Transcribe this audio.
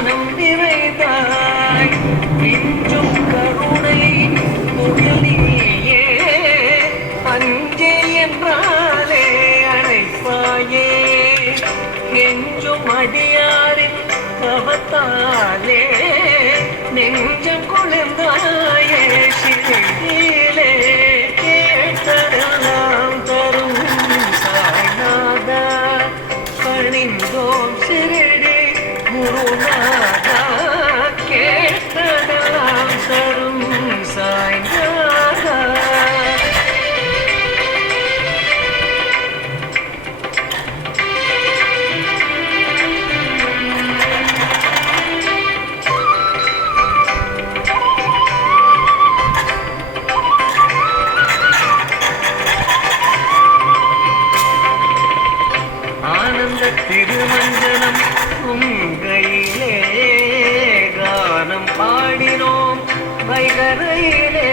ஞானம் நிறைந்தாய் இன்றும் கருணை முகிலியே அஞ்சே என்றாலே அழைப்பாயே நெஞ்சும் அடியாரின் கவத்தாலே நெஞ்சம் குளிர்ந்தாயே சிறையிலே கேட்டதெல்லாம் தரும் சாய்நாதா பணிந்தோம் சிறடி குருநாதா கேட்டதெல்லாம் தரும் சாய்நாதா திருமஞ்சனம் உங்கையிலே கானம் பாடினோம் வைகரையிலே